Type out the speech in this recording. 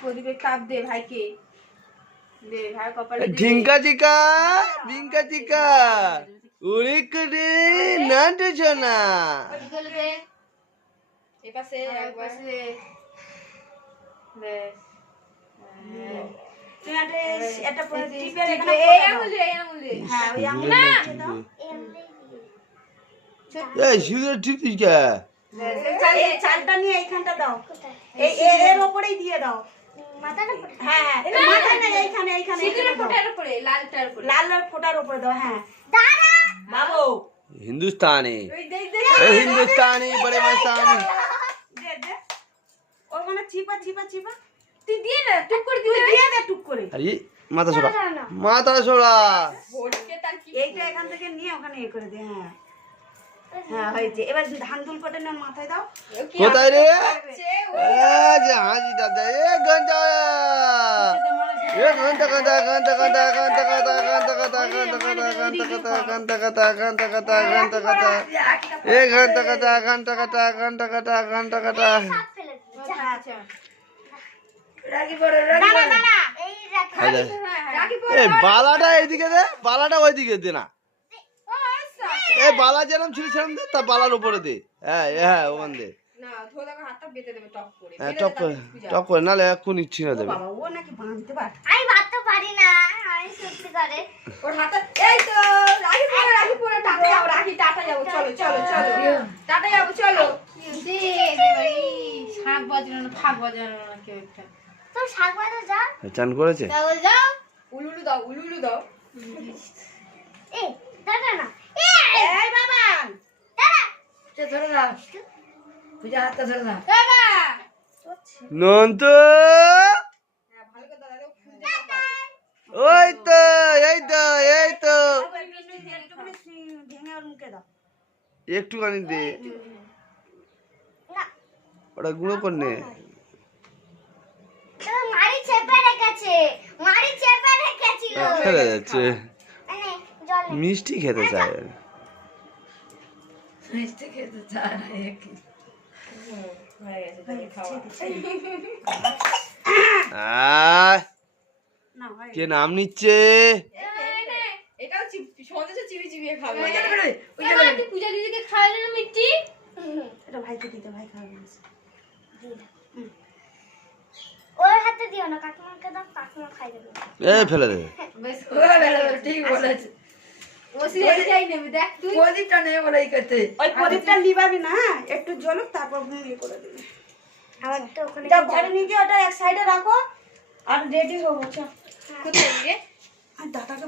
প্রদীপের কাপ দে ভাইকে, দে ভাই কপালে দে। ঝিঙ্কা চিকা ঝিঙ্কা চিকা উড়ে করে নাটে সোনা ওইগুলো দে, এপাশে একবার দে। এটা পরে টিপে এই আঙুল দে, এই আঙুল দে। হ্যাঁ ওই আঙুল না এই সুন্দর ঠিক কে এই চালটা নিয়ে এইখানটা দাও, এই এর উপরেই দিয়ে দাও মাথাটা। হ্যাঁ হ্যাঁ মাথা না, এইখানে এইখানে সিঁদুরের ফোঁটার উপরে, লালটার উপরে। লাল লাল ফোঁটার উপরে দাও। হ্যাঁ দাদা বাবু हिंदुस्तानी ওই দেখ দেখ हिंदुस्तानी बड़े मस्तानी দে দে ওখানে চিপা চিপা চিপা তুই দিয়ে না, টুক করে তুই দিলে দিয়ে দে টুক করে। अरे माता छोड़ा ভোটকে তার কি এইটা এখান থেকে নিয়ে ওখানে এ করে দে। হ্যাঁ হ্যাঁ হয়েছে। এবার ধান দুল পটে নেন মাথায় দাও। কোথায় রে হচ্ছে যে হাজি দাদা এ গঞ্জা এ গন্তা গন্তা গন্তা গন্তা গন্তা গন্তা গন্তা গন্তা গন্তা গন্তা গন্তা গন্তা গন্তা গন্তা গন্তা গন্তা এ গন্তা গন্তা গন্তা গন্তা গন্তা গন্তা গন্তা গন্তা আচ্ছা রাগি বড় রাগি না না না এই রাখি এ বালাটা এইদিকে দে বালাটা ওইদিকে দে না এ বালা যেরকম ছিল সেরকম দে তার বালার উপরে দে হ্যাঁ হ্যাঁ ওখান দে না ধোদাকে হাতটা বেঁধে দেবে টপ করে, হ্যাঁ বেঁধে দে, টপ করে নালে এক্ষুনি ছিঁড়ে দেবে বাবা ও নাকি বাঁধতে পারে। আমি ভাবতে পারি না, আমি সত্যি করে। ওর হাতে এই তো রাখি পরে টাটা যাবো, রাখি টাটা যাবো, চলো চলো চলো টাটা যাবো, চলো দে দে ভাই। শাঁখ বাজানো না, ফাঁক বাজানো না কেউ একটা। তো শাক বাজা যা। চান করেছে যাও যাও। উলুলু দাও, উলুলু দাও। এই দাদা না। এই বাবা দাদা ধরে না পূজা হাতটা ধরে না। দাদা নন্ত হ্যাঁ ভালো করে দাদা ফুল দে না পাবে। ওই তো এই তো এই তো একটুখানি ভেঙে ওর মুখে দাও। একটুখানি দে না ওটা গুঁড়ো করে নে তো মারি চেপে রেখেছে, মারি চেপে রেখেছিল। ফেলে যাচ্ছে মানে জল নে। মিষ্টি খেতে চায় মিষ্টি খেতে চায় না একই। হয়ে গেছে তাহলে খাওয়া। আয় না হয় কে নাম নিচ্ছে এটাও সন্দেশে চিবি চিবিয়ে খাবে। ওই জন্য করে ওই জন্য তুই পূজা দিদিকে খাওয়ালে না মিষ্টি? এটা ভাইকে দিতে, ভাই খাবে না। ওর হাতে দিও না, কাকিমাকে দাও, কাকিমা খাই দেবে। এ ফেলে দে বেশ ঠিক বলেছে। ওসি এটাই নেবে দেখ তুই। প্রদীপটা নেই বলেই করতে। ওই প্রদীপটা লিবাবি না, হ্যাঁ? একটু জ্বলুক তারপর ইয়ে করে দিবি। আবার তো ওখানে যাও ঘরে নিয়ে গিয়ে ওটা এক সাইডে রাখো আর রেডি হবো। চল কোথায় গিয়ে? আর দাদাকে